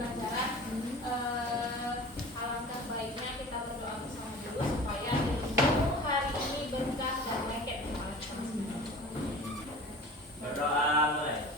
pembelajaran, alangkah baiknya kita berdoa bersama dulu supaya ilmu hari ini berkah dan lengket. Berdoa mulai.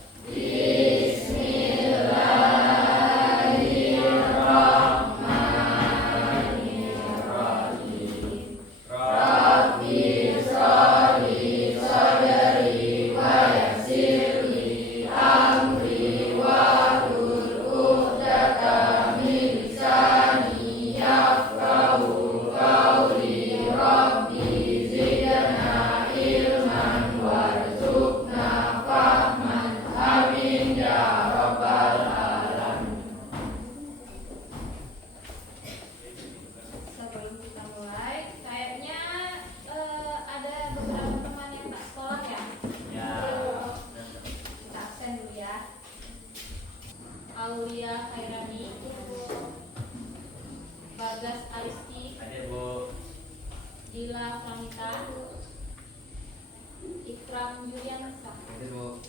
Aulia Khairani, Bagas Aristi, Hadir Bu. Dila Pramita, Ikram Yuliansa, Hadir Bu.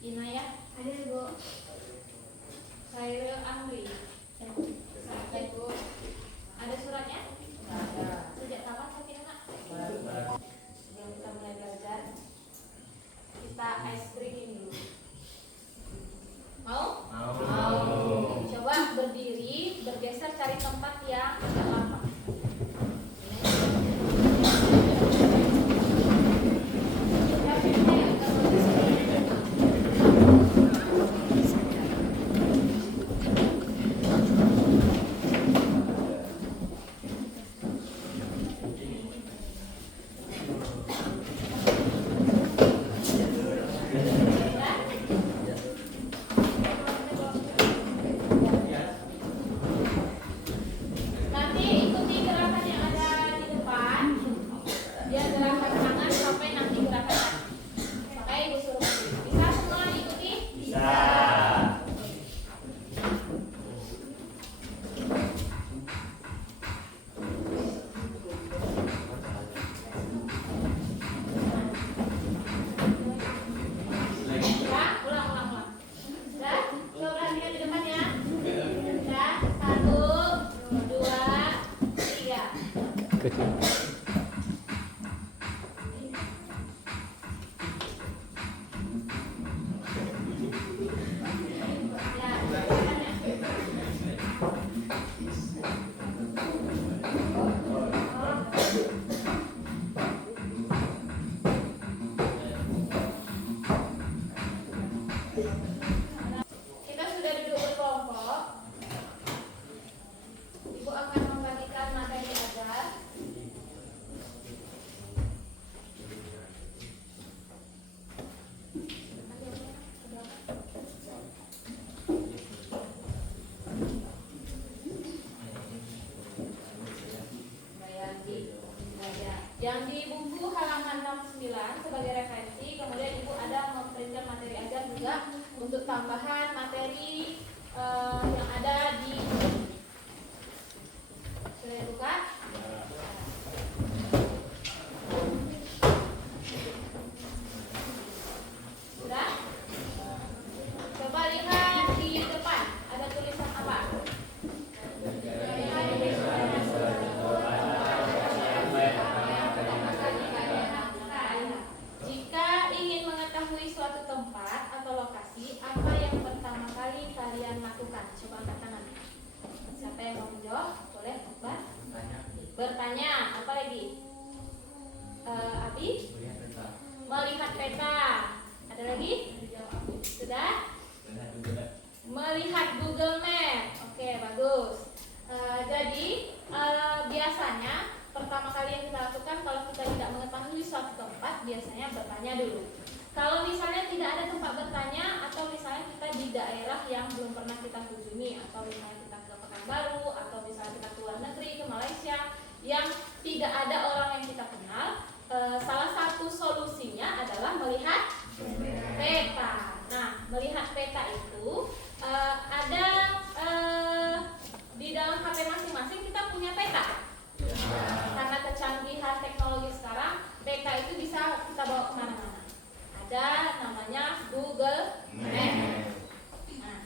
Inayah, hadir Bu. Khairul Amri, hadir Bu. Ada suratnya? Ada. Sejak kapan sakit anak? Sebelum kita mulai belajar, kita ice breaking dulu. Mau? Mau. Coba berdiri, bergeser cari tempat yang agak lapang. Nanti ikuti gerakan yang ada di depan. Dia gerakan tangan sampai nanti gerakan kaki. Makanya ibu suruh berdiri. Bisa semua ikuti? Bisa. Ya, ulang. Sudah? Coba perhatikan di depan ya. Sudah? 1, 2, 3. Ya, kita sudah duduk berkelompok. Ibu akan membagikan materi ajar. Yang di buku halaman 69 sebagai referensi, kemudian ibu ada memperinkan materi ajar juga untuk tambahan materi yang ada di sudah dibuka? Sudah? Coba lihat di depan ada tulisan apa? Jika ingin mengetahui suatu tempat atau lokasi, apa yang pertama kali kalian lakukan? Coba angkat tangan. Siapa yang mau menjawab? Boleh, Akbar? Bertanya. Apa lagi? Abi? Melihat peta. Ada lagi? Sudah? Melihat Google Map. Oke, bagus. Jadi biasanya pertama kali yang kita lakukan kalau kita tidak mengetahui suatu tempat, biasanya bertanya dulu. Kalau misalnya tidak ada tempat bertanya, atau misalnya kita di daerah yang belum pernah kita kunjungi, atau misalnya kita ke Pekanbaru, atau misalnya kita ke luar negeri, ke Malaysia, yang tidak ada orang yang kita kenal, salah satu solusinya adalah melihat peta. Nah, melihat peta itu ada di dalam HP masing-masing kita punya peta. Karena kecanggihan teknologi sekarang, peta itu bisa kita bawa kemana-mana. Ada namanya Google Map. Nah,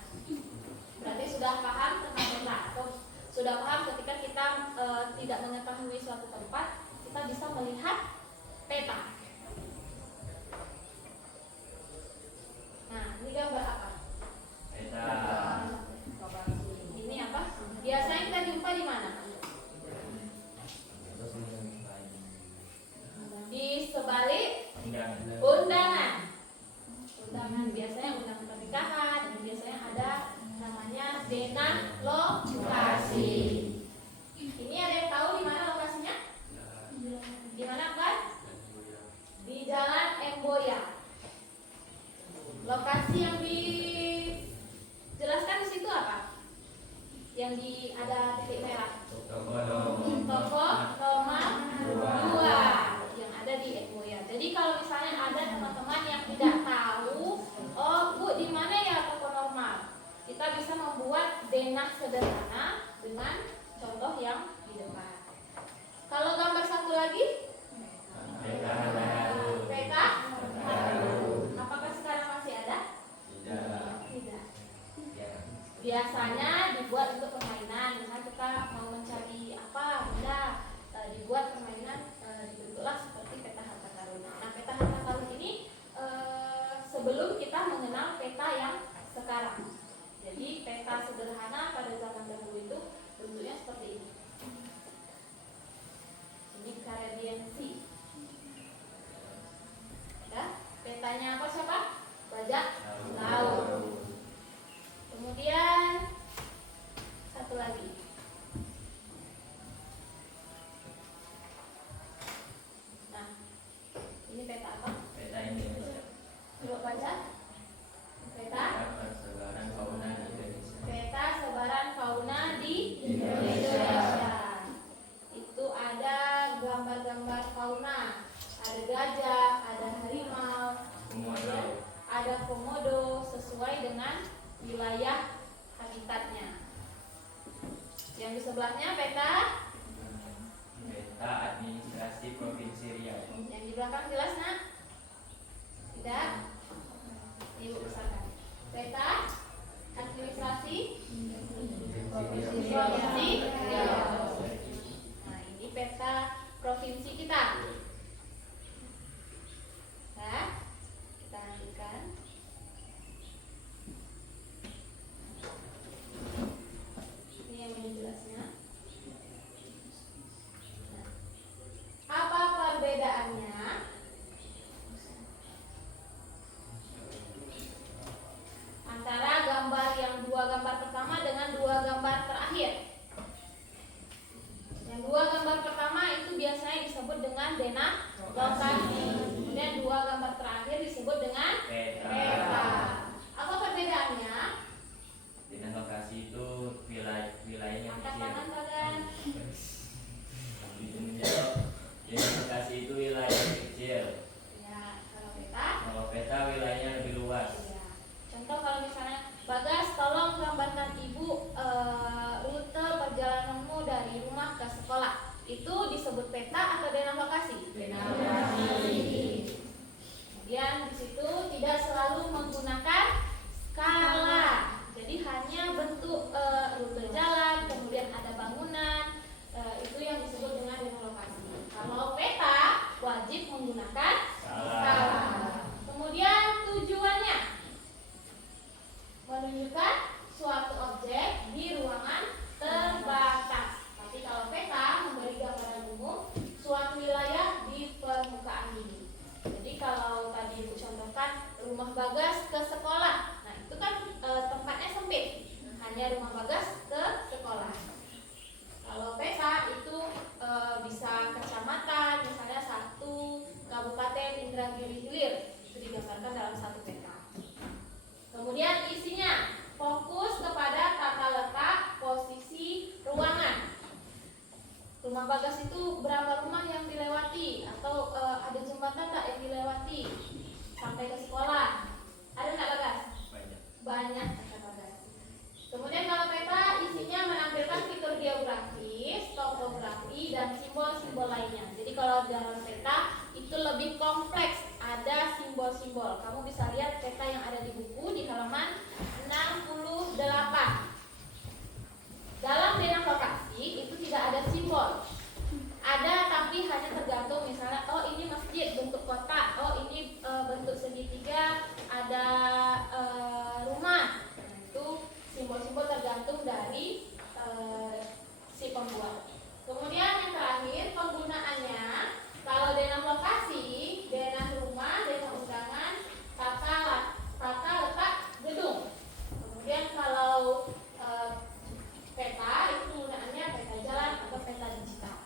denah sederhana dengan contoh yang di depan. Kalau gambar satu lagi, Peta baru. peta baru. Apakah sekarang masih ada? Tidak. Tidak. Ya. Biasanya dibuat untuk permainan. Misalnya kita mau mencari apa benda, dibuat permainan, dibentuklah seperti peta harta karun. Nah, peta harta karun ini sebelum kita mengenal peta yang sekarang. Jadi peta sederhana pada zaman dahulu itu bentuknya seperti ini. Ini gradiensi. Ya, petanya apa siapa? Bajak laut. Kemudian satu lagi. Nah, ini peta apa? Peta ini Coba baca. Peta persebaran fauna di Indonesia. peta sebaran fauna di Indonesia. Itu ada gambar-gambar fauna. Ada gajah, ada harimau, Komodo. ada komodo sesuai dengan wilayah habitatnya. Yang di sebelahnya peta, Peta administrasi Provinsi Riau. yang di belakang jelas nak? Tidak? Ibu besarkan. Peta administrasi Provinsi Riau. Nah, ini peta provinsi kita. Ya, kita lanjutkan. Ini yang menjelasnya. Nah, apa perbedaannya? Antara gambar yang dua gambar pertama dengan dua gambar terakhir. Yang dua gambar pertama itu biasanya disebut dengan denah lokasi. Kemudian dua gambar terakhir disebut dengan peta. Apa perbedaannya? Dengan lokasi itu wilayahnya Angkat kecil. tangan kalian. Itu menjawab. Dengan lokasi itu wilayahnya kecil. Ya, kalau peta. Kalau peta wilayahnya lebih luas. Ya. Contoh kalau misalnya Bagas, tolong gambarkan ibu rute perjalananmu dari rumah ke sekolah. Itu disebut peta atau denah lokasi? Denah lokasi. Kemudian di situ tidak selalu menggunakan skala. Jadi hanya bentuk rute jalan, kemudian ada bangunan, itu yang disebut dengan denah lokasi. Kalau peta wajib menggunakan skala. Kemudian tujuannya menunjukkan suatu objek di ruangan terbatas. Tapi kalau peta memberi gambaran umum suatu wilayah di permukaan bumi. Jadi kalau tadi Ibu contohkan rumah Bagas ke sekolah, nah itu kan tempatnya sempit, hanya rumah Bagas ke sekolah. Kalau peta itu bisa kecamatan, misalnya satu kabupaten Indragiri Hilir, itu digambarkan dalam satu peta. Kemudian isinya fokus kepada tata letak, posisi, ruangan. Rumah Bagas itu berapa rumah yang dilewati, atau ada jembatan tak yang dilewati sampai ke sekolah? Ada nggak Bagas? Banyak. Banyak kata Bagas. Kemudian kalau peta isinya menampilkan fitur geografis, topografi, dan simbol-simbol lainnya. Jadi kalau dalam peta itu lebih kompleks, ada simbol-simbol. Kamu bisa lihat peta yang ada di buku di halaman 68. Dalam denah lokasi itu tidak ada simbol. Ada tapi hanya tergantung, misalnya oh ini masjid bentuk kotak, oh ini bentuk segitiga, ada rumah. Nah, itu simbol-simbol tergantung dari si pembuat. Kemudian yang terakhir penggunaannya. Kalau denah lokasi, denah rumah, denah undangan, tata letak gedung. Kemudian kalau peta itu penggunaannya peta jalan atau peta digital.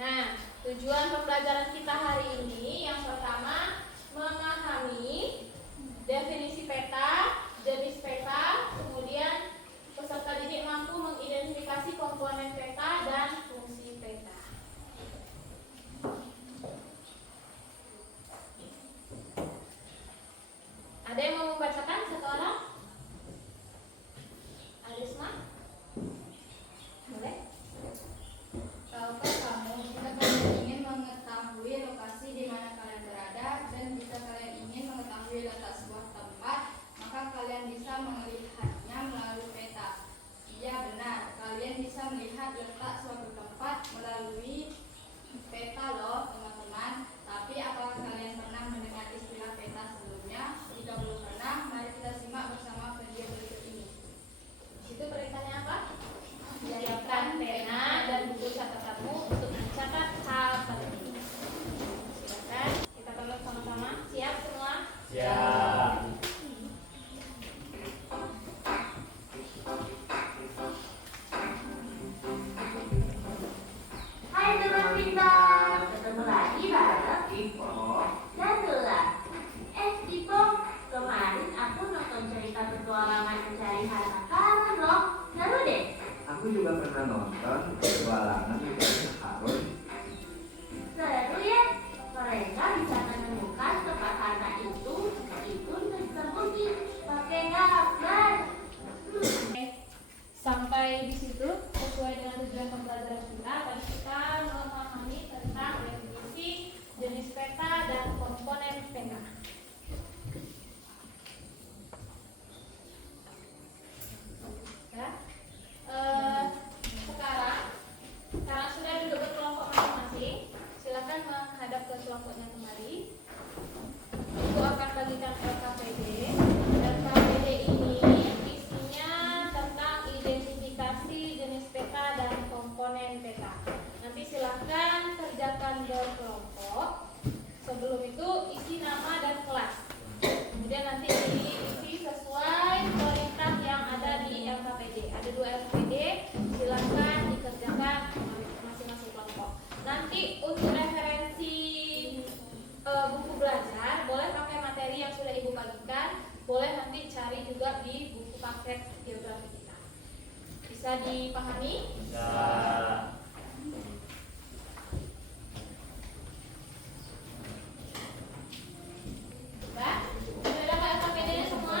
Nah, tujuan pembelajaran kita hari ini yang pertama memahami definisi peta, jenis peta, kemudian peserta didik mampu mengidentifikasi komponen peta dan fungsi peta. Ada yang mau membacakan satu orang? Alisma? Boleh? Tahukah kamu, jika kalian ingin mengetahui lokasi di mana kalian berada dan jika kalian ingin mengetahui letak sebuah tempat, maka kalian bisa melihatnya melalui peta. Iya benar, kalian bisa melihat letak suatu tempat melalui peta loh teman-teman. Tapi apakah kalian pernah mendengar istilah peta sebelumnya? Jika belum pernah, mari kita simak bersama video berikut ini. Itu perintahnya apa? Siapkan pena dan buku catatanmu untuk mencatat hal penting. Silakan kita tulis sama-sama. Siap semua? Siap. Hai teman pintar, ketemu lagi bareng Pipo dan Dula. Pipo, kemarin aku nonton cerita petualangan mencari harta karun loh, seru deh. Aku juga pernah nonton petualangan mencari Harun. Seru ya, mereka bisa menemukan tempat harta itu meskipun tersembunyi pakai gambar. Sampai di situ sesuai dengan tujuan pembelajaran kita. Tadi kita memahami tentang definisi, jenis peta dan komponen peta. Ya. Sekarang karena sudah duduk berkelompok masing-masing, silakan menghadap ke kelompoknya kembali. Ibu akan bagikan LKPD. LKPD ini isinya tentang identifikasi jenis peta dan komponen peta. Nanti silakan kerjakan berkelompok. Sebelum itu isi nama dan kelas. Kemudian nanti diisi sesuai perintah yang ada di LKPD. Ada 2 LKPD, silakan dikerjakan masing-masing kelompok. Nanti untuk referensi buku belajar, boleh pakai materi yang sudah ibu bagikan, boleh nanti cari juga di buku paket geografi kita. Bisa dipahami? Bisa. Sudah? Sudah dapat LKPD-nya semua?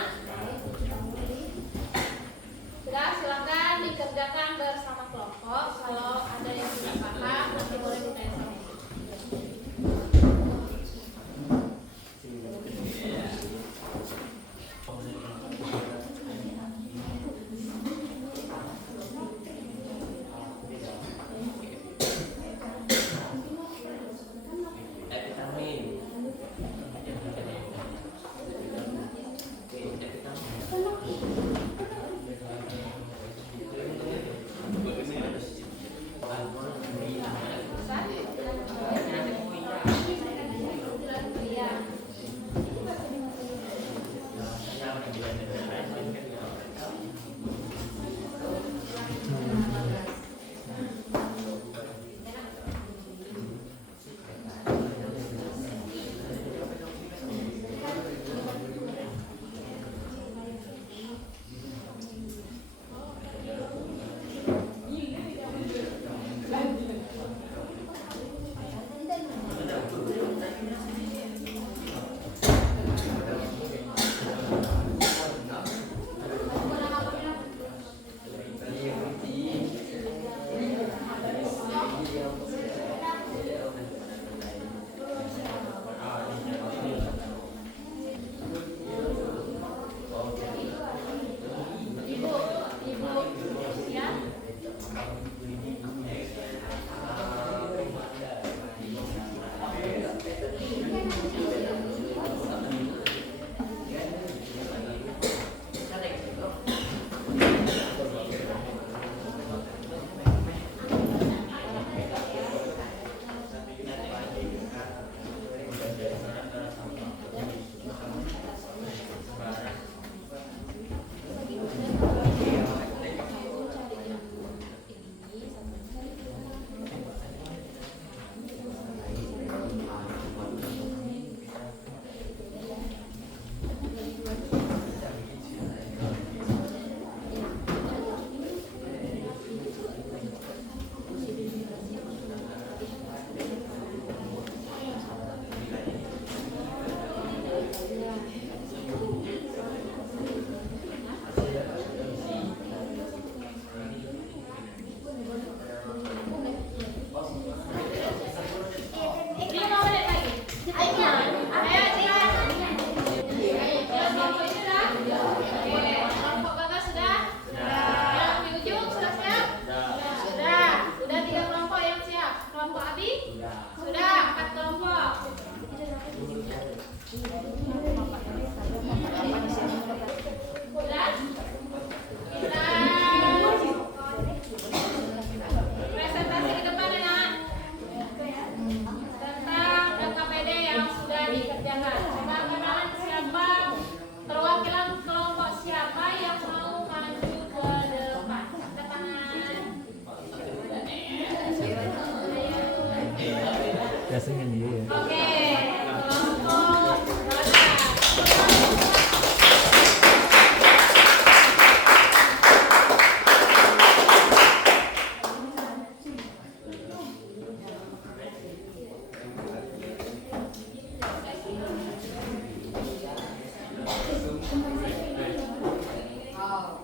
Sudah, silakan dikerjakan bersama kelompok. Kalau ada yang tidak paham, nanti boleh ditanya sama ibu. Sudah 4 kelompok. Sudah? Kita presentasi ke depan ya nak. Tentang LKPD yang sudah dikerjakan. Coba kenalan siapa, perwakilan kelompok siapa yang mau maju ke depan. Angkat tangan. Biasanya dia ya. Oke, kelompok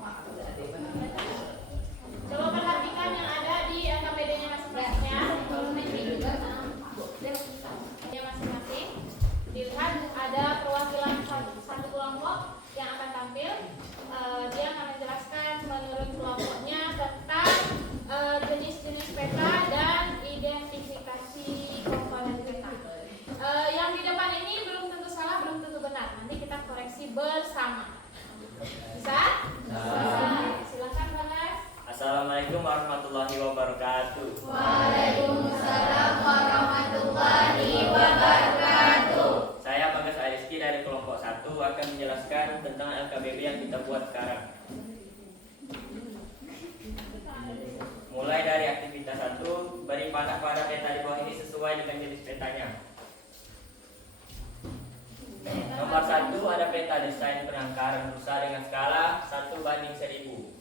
mana? Coba perhatikan yang ada di LKPD-nya masing-masing ya. Ya masing-masing. Dilihat ada perwakilan satu kelompok yang akan tampil. Dia akan menjelaskan menurut kelompoknya tentang jenis-jenis peta dan identifikasi komponen peta. Yang di depan ini belum tentu salah, belum tentu benar. Nanti kita koreksi bersama. Bisa? Bisa. Silakan Bang Les. Assalamualaikum warahmatullahi wabarakatuh. Waalaikumsalam warahmatullahi wabarakatuh. Saya Bagas Ariski dari kelompok 1 akan menjelaskan tentang LKBB yang kita buat sekarang. Mulai dari aktivitas 1, beri panah pada peta di bawah ini sesuai dengan jenis petanya. Nomor 1 ada peta desain penangkaran rusa dengan skala 1:1000.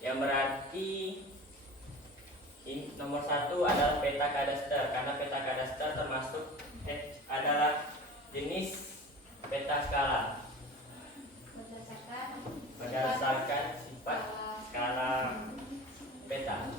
Yang berarti nomor 1 adalah peta kadaster, karena peta kadaster termasuk adalah jenis peta skala berdasarkan sifat skala peta.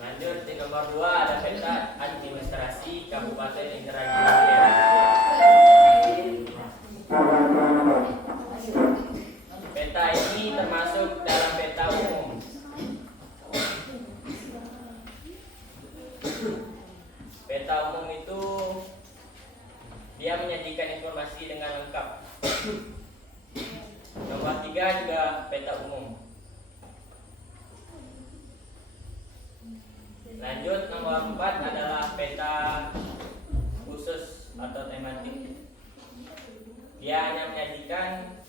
Lanjut di nomor 2 ada peta administrasi Kabupaten Indragiri Hilir. Peta ini termasuk dalam peta umum. Peta umum itu dia menyajikan informasi dengan lengkap. Nomor 3 juga peta umum. Lanjut nomor 4 adalah peta khusus atau tematik. Dia hanya menyajikan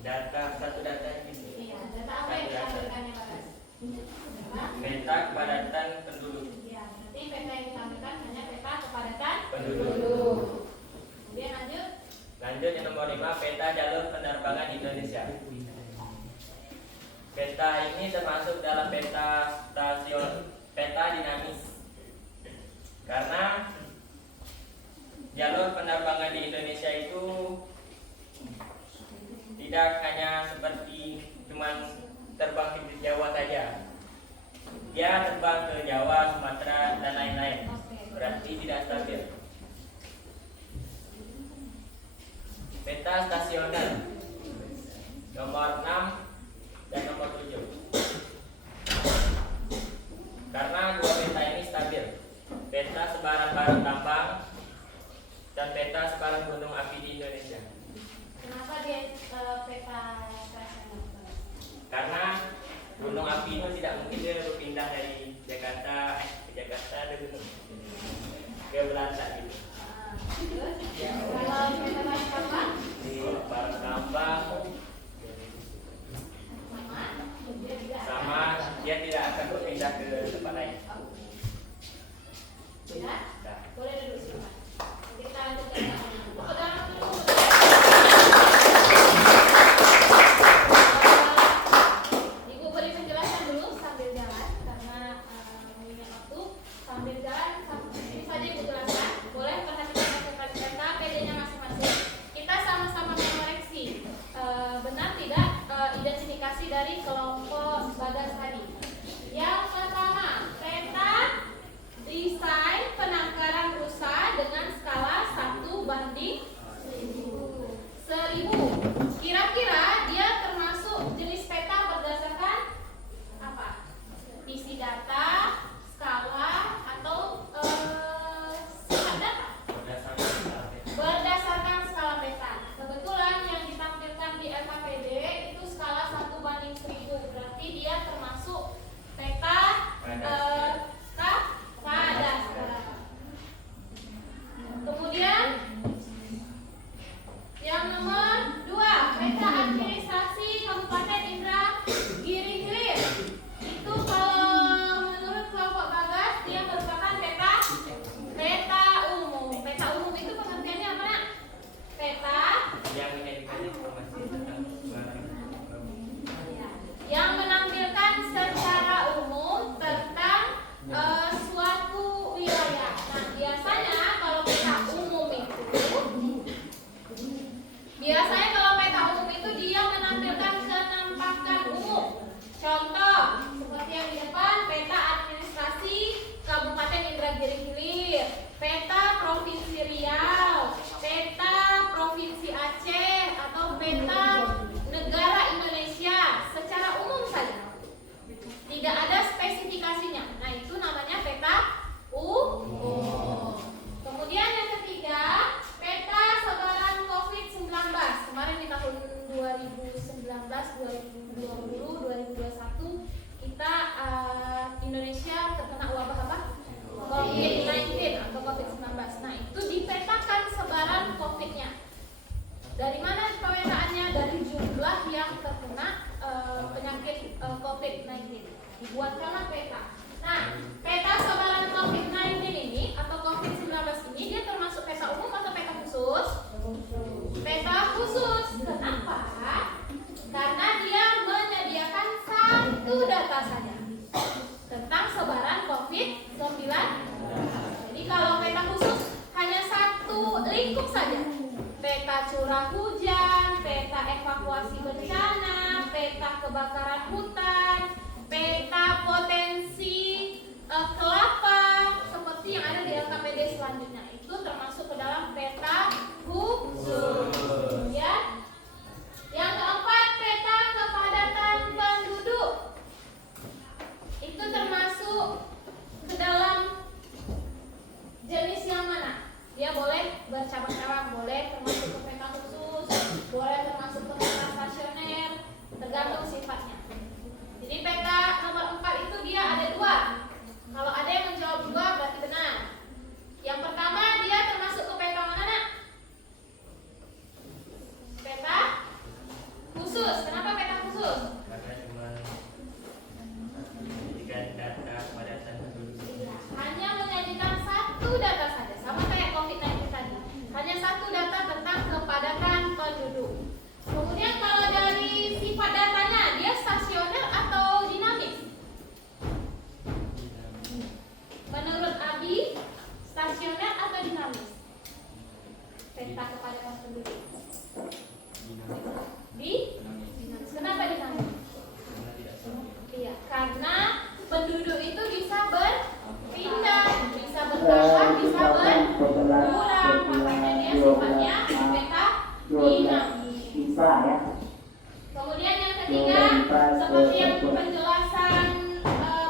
data, satu data gitu. Iya, data apa yang ditampilkannya Bagas? Peta kepadatan penduduk. Iya, nanti peta yang ditampilkan hanya peta kepadatan Penduduk. Kemudian lanjut. Lanjut yang nomor 5, peta jalur penerbangan Indonesia. Peta ini termasuk dalam peta dinamis. Karena jalur penerbangan di Indonesia itu tidak hanya seperti cuman terbang ke Jawa saja. Dia terbang ke Jawa, Sumatera, dan lain-lain. Berarti tidak stabil. Peta stasioner nomor 6 dan nomor 7. Karena dua peta ini stabil. Peta sebaran barang tambang dan peta sebaran gunung api di Indonesia. Kenapa dia peta stasioner? Karena gunung api itu tidak mungkin dia berpindah dari Jakarta ke Jakarta ke gunung ke Belanda gitu. Terus kalau peta barang tambang Di barang tambang sama dia tidak akan berpindah ke tempat lain. ya? Nah, Boleh duduk silakan. Nanti kita lanjutkan. Pegang dulu. Ibu beri penjelasan dulu sambil jalan karena mengingat waktu. Sambil jalan ini saja Ibu jelaskan. Boleh perhatikan LKPD-nya masing-masing. Kita dari kelompok Bagas tadi. Yang pertama, peta desain penangkaran rusa dengan skala 1:1000. Kira-kira dia termasuk jenis peta berdasarkan apa? Isi data, skala, atau sifat data? Berdasarkan skala peta. Kebetulan yang ditampilkan di LKPD itu skala 1:1000. Berarti dia termasuk peta kadastra. Kemudian yang nomor 2, peta administrasi Kabupaten Indragiri Hilir. Itu kalau menurut kelompok Bagas dia merupakan peta umum. Peta umum itu pengertiannya apa, Nak? Peta yang menjadikan informasi tentang yang menampilkan secara umum tentang suatu wilayah. Nah, biasanya kalau peta umum itu dia menampilkan kenampakan umum. Contoh seperti yang di depan, peta administrasi Kabupaten Indragiri Hilir, peta Provinsi Riau, peta Provinsi Aceh, atau peta negara Indonesia secara umum saja. Tidak ada spesifikasinya. Nah, itu namanya peta umum. Kemudian yang ketiga, peta sebaran COVID-19. Kemarin di tahun 2019, 2020, 2021 kita Indonesia terkena wabah apa? COVID-19 atau COVID-19. Nah, itu dipetakan sebaran COVID-nya. Dari mana pemetaannya? Dari jumlah yang terkena penyakit COVID-19. Dibuatkanlah peta. Nah, peta sebaran COVID-19 ini atau COVID-19 ini dia termasuk peta umum atau peta khusus? Peta khusus. Kenapa? Karena dia menyediakan satu data saja tentang sebaran COVID-19. Jadi kalau peta khusus hanya satu lingkup saja. Peta curah hujan, peta evakuasi bencana, peta kebakaran hutan, peta potensi kelapa, seperti yang ada di LKPD selanjutnya. Itu termasuk ke dalam peta khusus. Ya. Yang keempat, peta kepadatan penduduk. Itu termasuk ke dalam jenis yang mana? Dia boleh bercabang-cabang, boleh termasuk ke peta khusus, boleh termasuk ke peta stasioner, tergantung sifatnya. Jadi peta nomor 4 itu dia ada 2. Kalau ada yang menjawab 2 berarti benar. Yang pertama dia termasuk ke peta mana, Nak? Peta khusus. Kenapa peta khusus? karena cuma menjadikan data kepadatan penduduk. Hanya menyajikan satu data saja, sama kayak COVID-19 tadi. Hanya satu data tentang kepadatan penduduk. Kemudian kalau dari sifat datanya, dia stasioner atau dinamis? Menurut Abi, stasioner atau dinamis? Peta kepadatan penduduk. Dinamis. Kenapa dinamis? Iya, karena penduduk itu bisa berpindah, bisa bertambah, bisa berkurang. Makanya dia sifatnya peta dinamis. Bisa ya. Kemudian yang ketiga, seperti yang penjelasan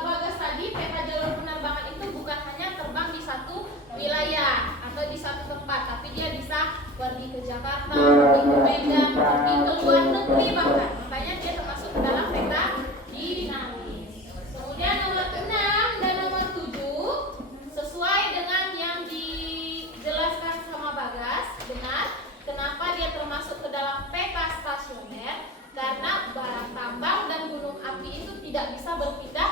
Bagas tadi, peta jalur penerbangan itu bukan hanya terbang di satu wilayah atau di satu tempat, tapi dia bisa pergi ke Jakarta, pergi ke Medan, pergi ke luar negeri bahkan. Makanya dia termasuk ke dalam peta dinamis. Kemudian nomor 6 dan nomor 7 sesuai dengan yang dijelaskan sama Bagas, benar. Kenapa dia termasuk ke dalam peta stasioner? Karena barang tambang dan gunung api itu tidak bisa berpindah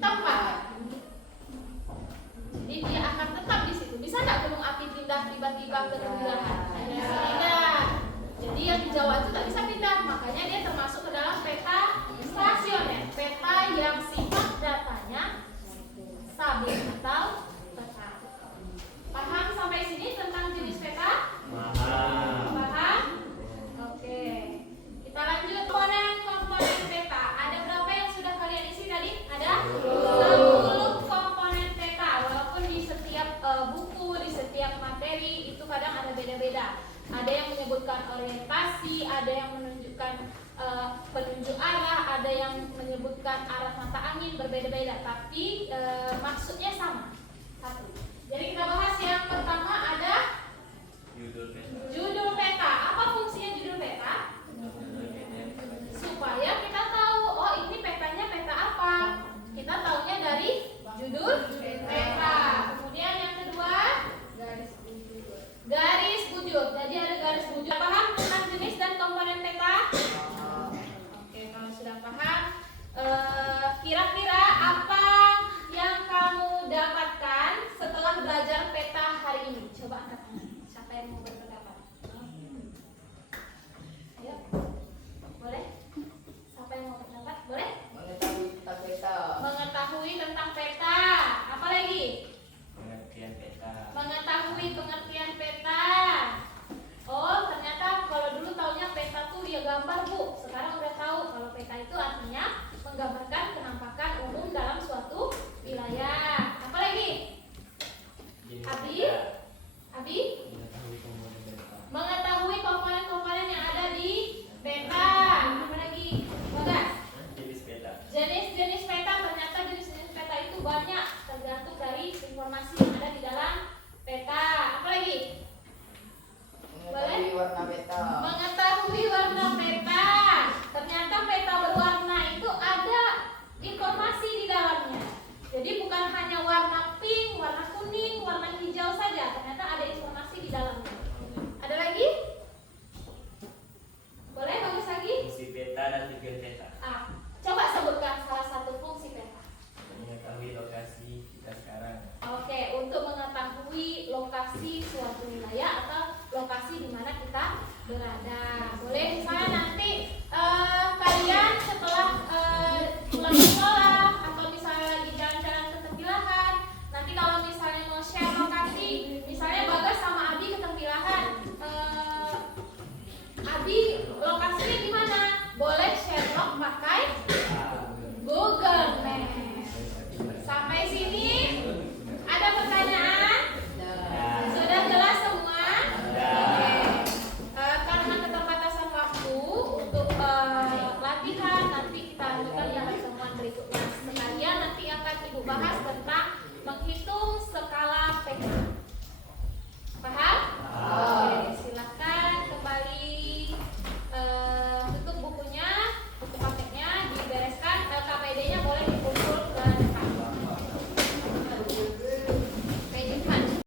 tempat. Jadi dia akan tetap di situ. Bisa nggak gunung api pindah tiba-tiba ke negara? Tidak. Jadi yang di Jawa itu tak bisa pindah. Makanya dia termasuk ke dalam peta stasioner, peta yang sifat datanya stabil atau tetap. Paham sampai sini tentang jenis peta? Paham? Oke. Kita lanjut komponen peta. bukan arah mata angin berbeda-beda, tapi maksudnya sama. Satu. Jadi kita bahas yang pertama ada judul peta. Apa fungsinya judul peta? Supaya kita tahu, oh ini petanya peta apa. Kita taunya dari judul peta. Kemudian yang kedua, garis bujur. Jadi ada garis bujur. Paham tentang jenis dan komponen peta? Oke, kalau sudah paham, kira-kira apa yang kamu dapatkan setelah belajar peta hari ini? Coba angkat tangan. Siapa yang mau berpendapat? Ayo, boleh? Siapa yang mau berpendapat? Boleh? Mengetahui tentang peta. Mengetahui tentang peta. Apa lagi? Pengertian peta. Mengetahui pengertian peta. Oh, ternyata kalau dulu taunya peta tuh dia gambar, Bu. Sekarang udah tahu kalau peta itu artinya menggambarkan penampakan umum dalam suatu wilayah. Apa lagi? Jenis Abi? peta. Abi? Mengetahui komponen peta. Mengetahui komponen-komponen yang ada di peta. Apa lagi? Bagas? Jenis peta. Jenis-jenis peta, ternyata jenis-jenis peta itu banyak tergantung dari informasi yang ada di dalam peta. Apa lagi? Mengetahui warna peta. Mengetahui warna peta. Ternyata peta berwarna itu ada informasi di dalamnya. Jadi bukan hanya warna pink, warna kuning, warna hijau saja. Ternyata ada informasi di dalamnya. Ada lagi? Boleh bagus lagi? Fungsi peta dan tujuan peta. Coba sebutkan salah satu fungsi peta. Mengetahui lokasi kita sekarang. Oke, untuk mengetahui lokasi suatu wilayah atau lokasi di mana kita berada. Boleh misalnya nanti kalian setelah pulang sekolah atau misalnya lagi jalan-jalan ke Tempilahan, nanti kalau misalnya mau share lokasi, misalnya Bagas sama Abi ke Tempilahan, Abi lokasinya di mana? Boleh share log pakai Google Maps. Sampai sini ada pertanyaan? Sudah jelas semua? Oke. Karena keterbatasan waktu untuk latihan, nanti kita lanjutkan dalam pertemuan berikutnya. Sekalian nanti akan Ibu bahas tentang menghitung